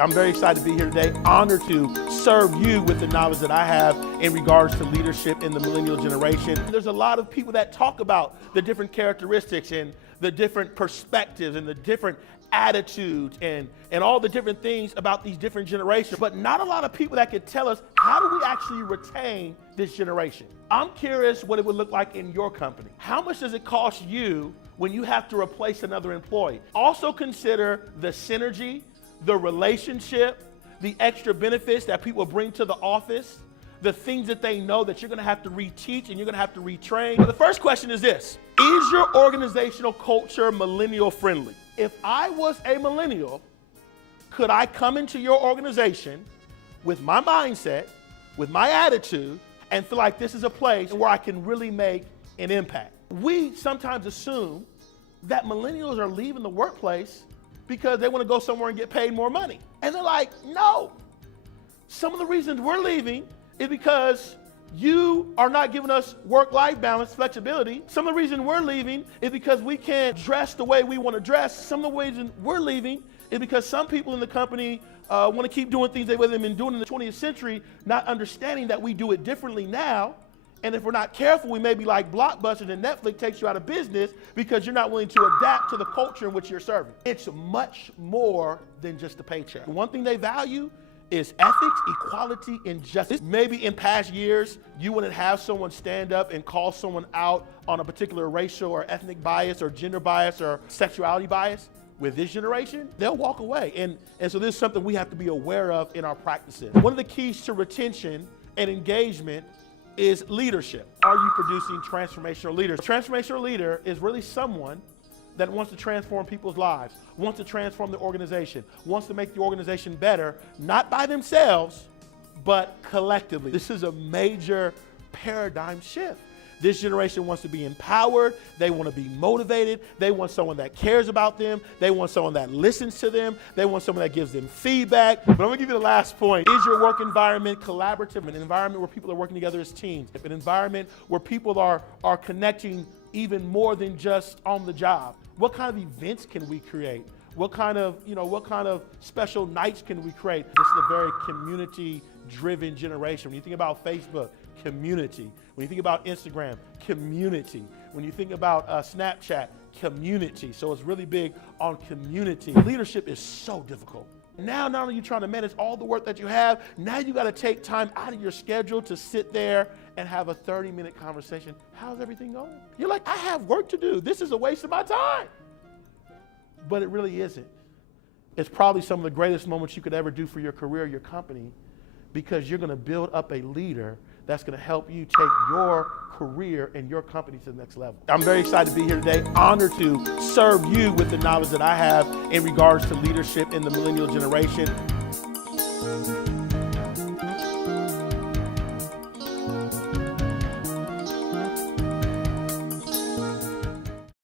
I'm very excited to be here today. Honored to serve you with the knowledge that I have in regards to leadership in the millennial generation. There's a lot of people that talk about the different characteristics and the different perspectives and the different attitudes and all the different things about these different generations, but not a lot of people that could tell us, how do we actually retain this generation? I'm curious what it would look like in your company. How much does it cost you when you have to replace another employee? Also consider the synergy, the relationship, the extra benefits that people bring to the office, the things that they know that you're gonna have to reteach and you're gonna have to retrain. But the first question is this: is your organizational culture millennial friendly? If I was a millennial, could I come into your organization with my mindset, with my attitude, and feel like this is a place where I can really make an impact? We sometimes assume that millennials are leaving the workplace because they want to go somewhere and get paid more money. And they're like, no. Some of the reasons we're leaving is because you are not giving us work-life balance, flexibility. Some of the reason we're leaving is because we can't dress the way we want to dress. Some of the reasons we're leaving is because some people in the company want to keep doing things they've been doing in the 20th century, not understanding that we do it differently now. And if we're not careful, we may be like Blockbuster and Netflix takes you out of business because you're not willing to adapt to the culture in which you're serving. It's much more than just a paycheck. One thing they value is ethics, equality, and justice. Maybe in past years, you wouldn't have someone stand up and call someone out on a particular racial or ethnic bias or gender bias or sexuality bias. With this generation, they'll walk away. And so this is something we have to be aware of in our practices. One of the keys to retention and engagement is leadership. Are you producing transformational leaders? A transformational leader is really someone that wants to transform people's lives, wants to transform the organization, wants to make the organization better, not by themselves, but collectively. This is a major paradigm shift. This generation wants to be empowered. They want to be motivated. They want someone that cares about them. They want someone that listens to them. They want someone that gives them feedback. But I'm going to give you the last point. Is your work environment collaborative? An environment where people are working together as teams. An environment where people are connecting even more than just on the job. What kind of events can we create? What kind of special nights can we create? This is a very community-driven generation. When you think about Facebook, community. When you think about Instagram, community. When you think about Snapchat, community. So it's really big on community. Leadership is so difficult. Now, not only are you trying to manage all the work that you have, now you got to take time out of your schedule to sit there and have a 30-minute conversation. How's everything going? You're like, I have work to do. This is a waste of my time. But it really isn't. It's probably some of the greatest moments you could ever do for your career, your company, because you're going to build up a leader that's going to help you take your career and your company to the next level. I'm very excited to be here today. Honored to serve you with the knowledge that I have in regards to leadership in the millennial generation.